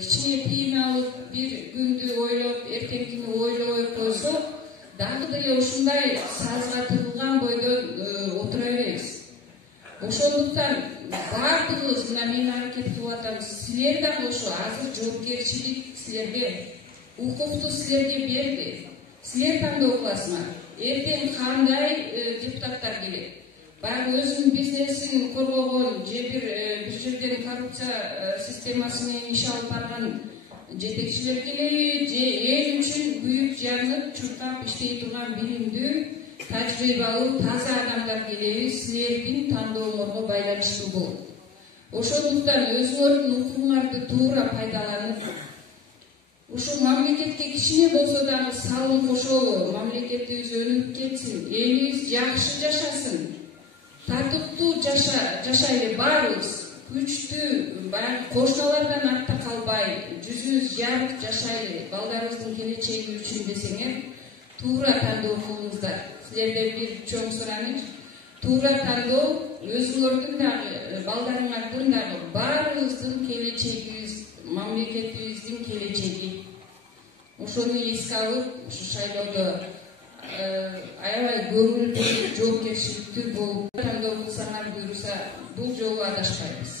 Кичине тыйын алып, bir күндү ойлоп, эртеңкини ойлобой койсо, дагы деле ушундай сазга тыгылган бойдон отура беребиз. Ошондуктан баардыгыбыз мына мен аракет кылып атабыз. Силер дагы ошо азыр жоопкерчилик силерге, укукту силерге берди. Силер тандоо кыласыңар. Эртең кандай депутаттар келет? Баягы өзүнүн бизнесин коргогон же бир жерден коррупция системасы менен иш алып барган жетекчилер келеби, же эл үчүн күйүп жанып чуркап иштей турган билимдүү, тажрыйбалуу, таза адамдар келеби, силердин тандооңорго байланыштуу болот. Ошондуктан өзүңөрдүн укугуңарды туура пайдаланып, ушу мамлекетке кичине болсо дагы салым кошолу, мамлекетибиз өнүгүп кетсин, элибиз жакшы жашасын, татыктуу жашайлы баарыбыз, күчтүү, баягы кошуналардан артта калбай, жүзүбүз жарык жашайлы, балдарыбыздын келечеги үчүн десеңер, туура тандоо кылыңыздар. Силерден бир чоң сураныч, туура тандоо өзүңөрдүн дагы, балдарыңардын дагы, баарыбыздын келечегибиз, мамлекетибиздин келечеги. Ошону эске алып, ушу шайлоодо аябай көңүлдүү, жоопкерчиликтүү болуп тандоо кылсаңар буюрса, бул жолу адашпайбыз.